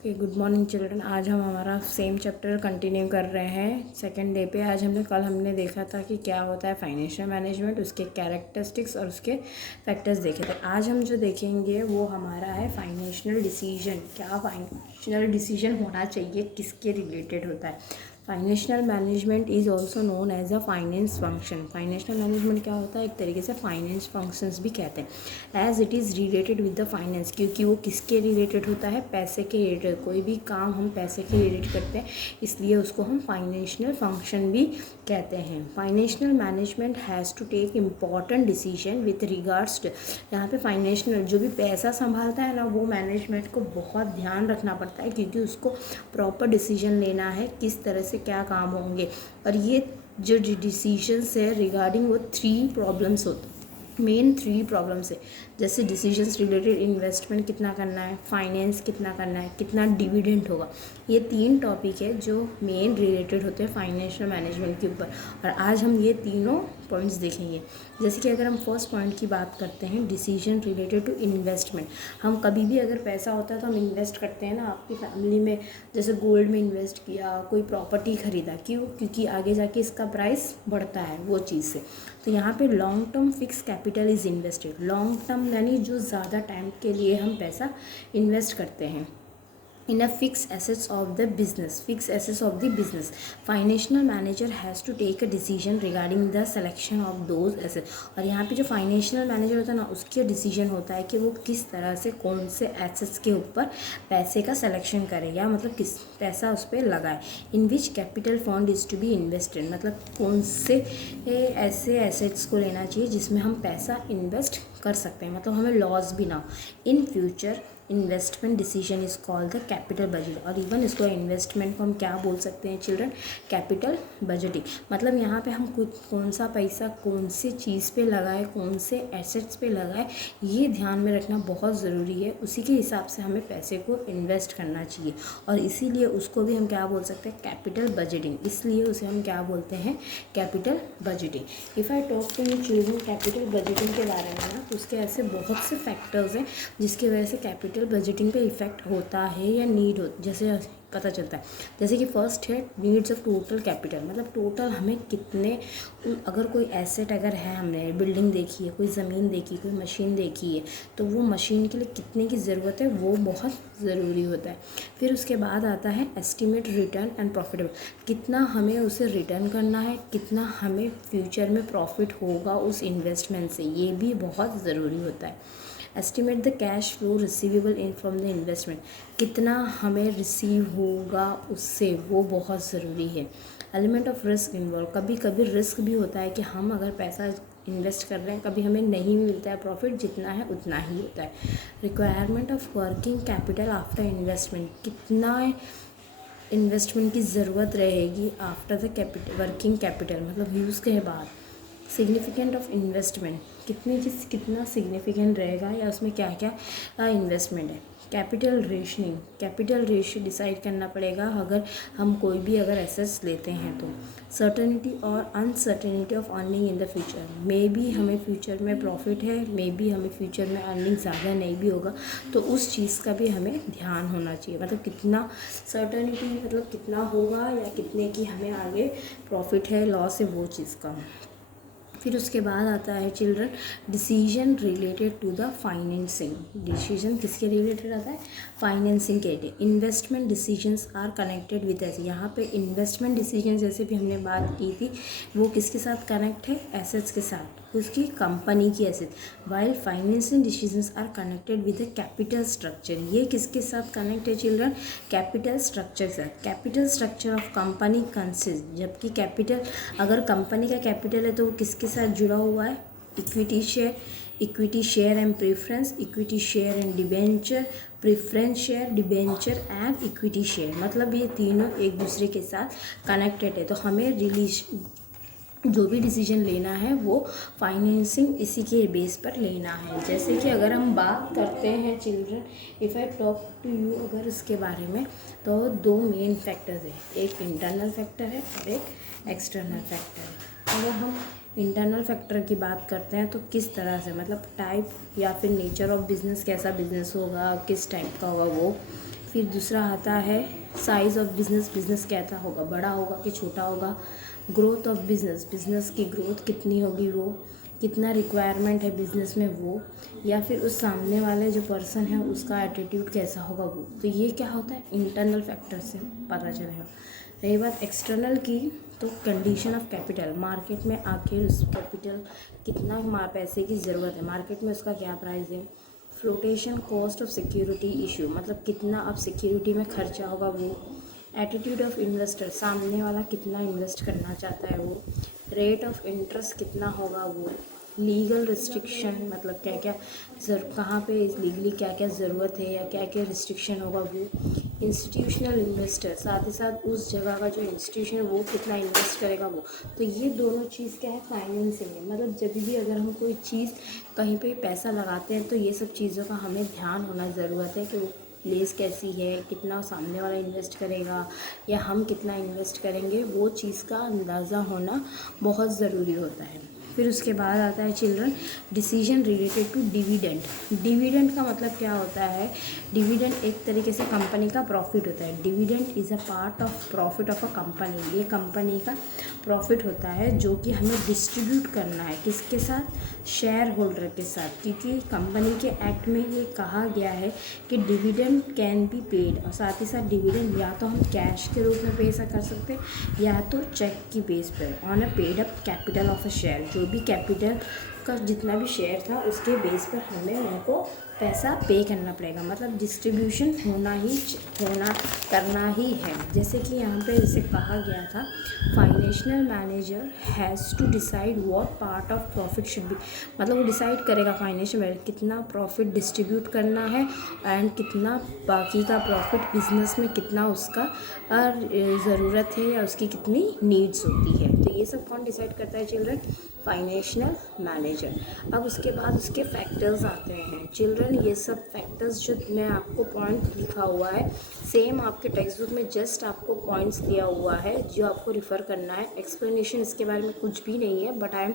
Okay, good morning children. आज हम हमारा सेम चैप्टर कंटिन्यू कर रहे हैं सेकेंड डे पे। आज हमने देखा था कि क्या होता है फाइनेंशियल मैनेजमेंट, उसके कैरेक्टरिस्टिक्स और उसके फैक्टर्स देखे थे। आज हम जो देखेंगे वो हमारा है फाइनेंशियल डिसीजन। क्या फाइनेंशियल डिसीजन होना चाहिए, किसके रिलेटेड होता है। Financial management is also known as a finance function. Financial management क्या होता है, एक तरीके से फाइनेंस फंक्शंस भी कहते हैं। As it is related with the finance, क्योंकि वो किसके रिलेटेड होता है, पैसे के रिलेटेड। कोई भी काम हम पैसे के रिलेटेड करते हैं, इसलिए उसको हम फाइनेंशियल फंक्शन भी कहते हैं। Financial management has to take important decision with regards. यहाँ पे फाइनेंशियल जो भी पैसा संभालता है ना, वो मैनेजमेंट को बहुत ध्यान रखना पड़ता है, क्योंकि उसको प्रॉपर डिसीजन लेना है किस तरह से क्या काम होंगे। और ये जो डिसीजंस है रिगार्डिंग वो 3 प्रॉब्लम्स होते हैं, मेन 3 प्रॉब्लम्स है। जैसे डिसीजंस रिलेटेड इन्वेस्टमेंट कितना करना है, फाइनेंस कितना करना है, कितना डिविडेंड होगा। ये 3 टॉपिक है जो मेन रिलेटेड होते हैं फाइनेंशियल मैनेजमेंट के ऊपर। और आज हम ये तीनों पॉइंट्स देखेंगे। जैसे कि अगर हम फर्स्ट पॉइंट की बात करते हैं, डिसीजन रिलेटेड टू इन्वेस्टमेंट। हम कभी भी अगर पैसा होता है तो हम इन्वेस्ट करते हैं ना, आपकी फैमिली में जैसे गोल्ड में इन्वेस्ट किया, कोई प्रॉपर्टी खरीदा, क्यों? क्योंकि आगे जाके इसका प्राइस बढ़ता है वो चीज़ से। तो यहाँ पे long term fix capital is invested. Long term यानी जो ज़्यादा टाइम के लिए हम पैसा इन्वेस्ट करते हैं in a fixed assets of the business. Financial manager has to take a decision regarding the selection of those assets. और यहाँ पे जो फाइनेंशियल मैनेजर होता है ना, उसके डिसीजन होता है कि वो किस तरह से कौन से एसेट्स के ऊपर पैसे का सिलेक्शन करे, या मतलब किस पैसा उस पर लगाए। In which capital fund is to be invested, मतलब कौन से ऐसे एसेट्स को लेना चाहिए जिसमें हम पैसा इन्वेस्ट कर सकते हैं, मतलब हमें लॉस भी ना हो। In future investment decision is called the capital budget. और इवन इसको इन्वेस्टमेंट को हम क्या बोल सकते हैं चिल्ड्रन, कैपिटल बजटिंग। मतलब यहाँ पे हम कौन सा पैसा कौन सी चीज़ पे लगाए, कौन से एसेट्स पे लगाए, ये ध्यान में रखना बहुत ज़रूरी है। उसी के हिसाब से हमें पैसे को इन्वेस्ट करना चाहिए, और इसीलिए उसको भी हम क्या बोल सकते हैं, कैपिटल बजटिंग। इसलिए उसे हम क्या बोलते हैं, capital budgeting. If I talk to you children capital budgeting के बारे में ना, तो उसके ऐसे बहुत से फैक्टर्स हैं जिसकी वजह से कैपिटल बजटिंग पे इफ़ेक्ट होता है या नीड हो, जैसे पता चलता है। जैसे कि फर्स्ट है नीड्स ऑफ टोटल कैपिटल, मतलब टोटल हमें कितने, अगर कोई एसेट अगर है, हमने बिल्डिंग देखी है, कोई ज़मीन देखी, कोई मशीन देखी है, तो वो मशीन के लिए कितने की ज़रूरत है, वो बहुत ज़रूरी होता है। फिर उसके बाद आता है एस्टिमेट रिटर्न एंड प्रॉफिटेबल, कितना हमें उसे रिटर्न करना है, कितना हमें फ्यूचर में प्रॉफिट होगा उस इन्वेस्टमेंट से, ये भी बहुत ज़रूरी होता है। Estimate the cash flow receivable in from the investment, कितना हमें रिसीव होगा उससे, वो बहुत ज़रूरी है। एलिमेंट ऑफ रिस्क इन्वॉल्व, कभी कभी रिस्क भी होता है कि हम अगर पैसा इन्वेस्ट कर रहे हैं, कभी हमें नहीं मिलता है प्रॉफिट, जितना है उतना ही होता है। Requirement of working capital after investment, कितना इन्वेस्टमेंट की ज़रूरत रहेगी आफ्टर द वर्किंग कैपिटल, मतलब यूज़ के बाद। सिग्निफिकेंट ऑफ इन्वेस्टमेंट, कितना सिग्निफिकेंट रहेगा, या उसमें क्या क्या इन्वेस्टमेंट है। Capital rationing, capital ratio decide करना पड़ेगा अगर हम कोई भी अगर एसेट्स लेते हैं तो। सर्टेनिटी और uncertainty of earning in the future, may be हमें फ्यूचर में प्रॉफिट है, मे बी हमें फ्यूचर में अर्निंग ज़्यादा नहीं भी होगा, तो उस चीज़ का भी हमें ध्यान होना चाहिए। मतलब कितना सर्टेनिटी, मतलब कितना होगा या कितने की हमें आगे प्रॉफिट है, लॉस है, वो चीज़ का। फिर उसके बाद आता है children decision related to the financing. Decision किसके रिलेटेड आता है, फाइनेंसिंग के लिए। Investment decisions are connected with asset, यहाँ पे इन्वेस्टमेंट डिसीजन जैसे भी हमने बात की थी, वो किसके साथ कनेक्ट है, एसेट्स के साथ, उसकी कंपनी की asset. While financing decisions are connected with the capital structure, ये किसके साथ कनेक्ट है चिल्ड्रन, कैपिटल स्ट्रक्चर के साथ। Capital structure of company consist, जबकि कैपिटल अगर कंपनी का कैपिटल है तो वो किसके साथ जुड़ा हुआ है, equity share and preference, equity share and debenture, preference share, debenture and equity share, मतलब ये तीनों एक दूसरे के साथ कनेक्टेड है। तो हमें जो भी डिसीजन लेना है वो फाइनेंसिंग इसी के बेस पर लेना है। जैसे कि अगर हम बात करते हैं children, if I talk to you अगर इसके बारे में, तो 2 मेन फैक्टर्स है, एक इंटरनल फैक्टर है और एक एक्सटर्नल फैक्टर है। अगर हम इंटरनल फैक्टर की बात करते हैं तो किस तरह से, मतलब टाइप या फिर नेचर ऑफ बिज़नेस, कैसा बिज़नेस होगा, किस टाइप का होगा वो। फिर दूसरा आता है साइज़ ऑफ बिज़नेस, बिज़नेस कैसा होगा, बड़ा होगा कि छोटा होगा। ग्रोथ ऑफ बिज़नेस, बिज़नेस की ग्रोथ कितनी होगी, वो कितना रिक्वायरमेंट है बिज़नेस में वो, या फिर उस सामने वाले जो पर्सन है उसका एटीट्यूड कैसा होगा वो। तो ये क्या होता है, इंटरनल फैक्टर से पता चलेगा। रही बात एक्सटर्नल की, तो कंडीशन ऑफ कैपिटल, मार्केट में आखिर उस कैपिटल कितना पैसे की ज़रूरत है, मार्केट में उसका क्या प्राइस है। Flotation cost of security issue, मतलब कितना अब सिक्योरिटी में खर्चा होगा वो। एटीट्यूड ऑफ इन्वेस्टर, सामने वाला कितना इन्वेस्ट करना चाहता है वो। रेट ऑफ इंटरेस्ट कितना होगा वो। लीगल रिस्ट्रिक्शन, मतलब क्या क्या कहाँ पे लीगली क्या क्या ज़रूरत है या क्या क्या रिस्ट्रिक्शन होगा वो। इंस्टीट्यूशनल इन्वेस्टर, साथ ही साथ उस जगह का जो इंस्टीट्यूशन है वो कितना इन्वेस्ट करेगा वो। तो ये दोनों चीज़ क्या है, फाइनेंसिंग है। मतलब जब भी अगर हम कोई चीज़ कहीं पे पैसा लगाते हैं तो ये सब चीज़ों का हमें ध्यान होना ज़रूरत है कि वो प्लेस कैसी है, कितना सामने वाला इन्वेस्ट करेगा या हम कितना इन्वेस्ट करेंगे, वो चीज़ का अंदाज़ा होना बहुत ज़रूरी होता है। फिर उसके बाद आता है children decision related to dividend. Dividend का मतलब क्या होता है, डिविडेंड एक तरीके से कंपनी का प्रॉफिट होता है। Dividend is a part of profit of a company, ये कंपनी का प्रॉफिट होता है जो कि हमें डिस्ट्रीब्यूट करना है, किसके साथ, शेयर होल्डर के साथ। क्योंकि कंपनी के एक्ट में ये कहा गया है कि डिविडेंड कैन बी पेड, और साथ ही साथ डिविडेंड या तो हम कैश के रूप में पे कर सकते हैं या तो चेक की बेस पर on a paid up capital of a share. जो भी कैपिटल का जितना भी शेयर था उसके बेस पर हमें उनको पैसा पे करना पड़ेगा, मतलब डिस्ट्रीब्यूशन करना ही है। जैसे कि यहाँ पे जैसे कहा गया था, financial manager has to decide what part of profit should be, मतलब वो डिसाइड करेगा फाइनेंशियल मैनेजर कितना प्रॉफिट डिस्ट्रीब्यूट करना है एंड कितना बाकी का प्रॉफिट बिजनेस में कितना उसका ज़रूरत है या उसकी कितनी नीड्स होती है। तो ये सब कौन डिसाइड करता है चिल्ड्रन, फाइनेंशियल मैनेजर। अब उसके बाद उसके फैक्टर्स आते हैं चिल्ड्रन। ये सब फैक्टर्स जो मैं आपको पॉइंट लिखा हुआ है, सेम आपके टेक्स्ट बुक में जस्ट आपको पॉइंट्स दिया हुआ है जो आपको रिफ़र करना है। एक्सप्लेनेशन इसके बारे में कुछ भी नहीं है, but I am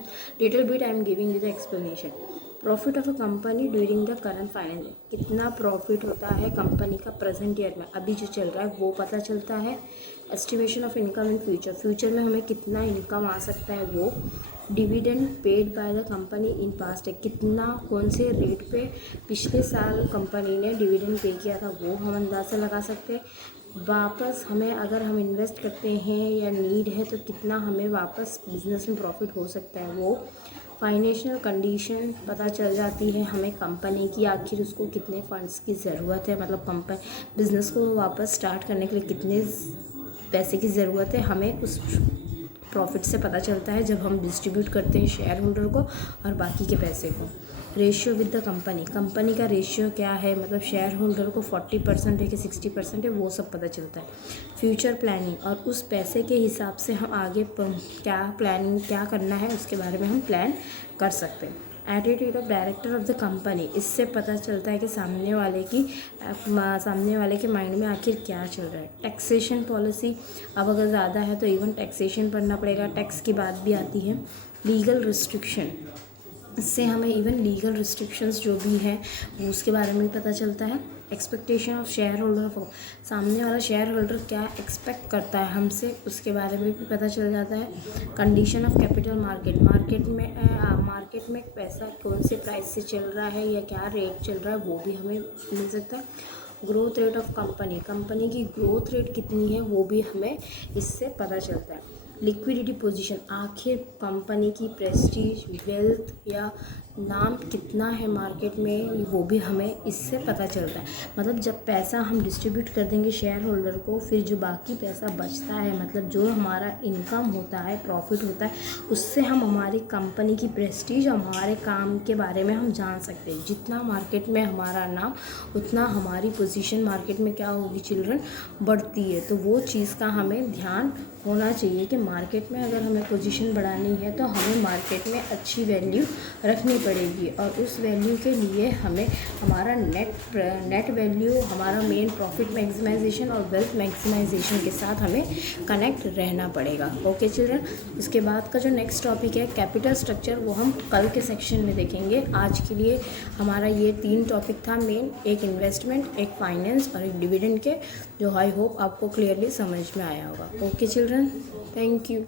giving you the explanation. Profit of a company during the current finance, कितना प्रॉफिट होता है कंपनी का प्रेजेंट ईयर में, अभी जो चल रहा है वो पता चलता है। Estimation of income in future, future में हमें कितना इनकम आ सकता है वो। Dividend paid by the company in past है, कितना कौन से रेट पे पिछले साल कंपनी ने डिविडेंड पे किया था वो हम अंदाज़ा लगा सकते हैं। वापस हमें अगर हम इन्वेस्ट करते हैं या नीड है तो कितना हमें वापस बिजनेस में प्रॉफिट हो सकता है वो। फाइनेंशियल कंडीशन पता चल जाती है हमें कंपनी की, आखिर उसको कितने फंड्स की ज़रूरत है, मतलब कंपनी बिज़नेस को वापस स्टार्ट करने के लिए कितने पैसे की ज़रूरत है, हमें उस प्रॉफिट से पता चलता है जब हम डिस्ट्रीब्यूट करते हैं शेयर होल्डर को और बाकी के पैसे को। रेशियो विद द कंपनी का रेशियो क्या है, मतलब शेयर होल्डर को 40% है कि 60% है, वो सब पता चलता है। फ्यूचर प्लानिंग, और उस पैसे के हिसाब से हम आगे क्या करना है उसके बारे में हम प्लान कर सकते हैं। Attitude of director of the company, इससे पता चलता है कि सामने वाले के माइंड में आखिर क्या चल रहा है। टैक्सेशन पॉलिसी, अब अगर ज़्यादा है तो इवन टैक्सेशन पढ़ना पड़ेगा, टैक्स की बात भी आती है। लीगल रिस्ट्रिक्शन, इससे हमें इवन लीगल रिस्ट्रिक्शंस जो भी हैं वो उसके बारे में भी पता चलता है। एक्सपेक्टेशन ऑफ शेयर होल्डर, सामने वाला शेयर होल्डर क्या एक्सपेक्ट करता है हमसे, उसके बारे में भी पता चल जाता है। कंडीशन ऑफ कैपिटल मार्केट में पैसा कौन से प्राइस से चल रहा है या क्या रेट चल रहा है वो भी हमें मिल सकता है। ग्रोथ रेट ऑफ कंपनी की ग्रोथ रेट कितनी है वो भी हमें इससे पता चलता है। लिक्विडिटी पोजीशन, आखिर कंपनी की प्रेस्टीज, वेल्थ या नाम कितना है मार्केट में, वो भी हमें इससे पता चलता है। मतलब जब पैसा हम डिस्ट्रीब्यूट कर देंगे शेयर होल्डर को, फिर जो बाकी पैसा बचता है, मतलब जो हमारा इनकम होता है, प्रॉफिट होता है, उससे हम हमारी कंपनी की प्रेस्टीज और हमारे काम के बारे में हम जान सकते हैं। जितना मार्केट में हमारा नाम, उतना हमारी पोजीशन मार्केट में क्या होगी चिल्ड्रन, बढ़ती है। तो वो चीज़ का हमें ध्यान होना चाहिए कि मार्केट में अगर हमें पोजीशन बढ़ानी है तो हमें मार्केट में अच्छी वैल्यू रखनी पड़ेगी, और उस वैल्यू के लिए हमें हमारा नेट वैल्यू, हमारा मेन प्रॉफिट मैक्सिमाइजेशन और वेल्थ मैक्सिमाइजेशन के साथ हमें कनेक्ट रहना पड़ेगा। ओके चिल्ड्रन, इसके बाद का जो नेक्स्ट टॉपिक है कैपिटल स्ट्रक्चर, वो हम कल के सेक्शन में देखेंगे। आज के लिए हमारा ये 3 टॉपिक था मेन, एक इन्वेस्टमेंट, एक फाइनेंस और एक डिविडेंड के, जो आई होप आपको क्लियरली समझ में आया होगा। Okay children, thank you.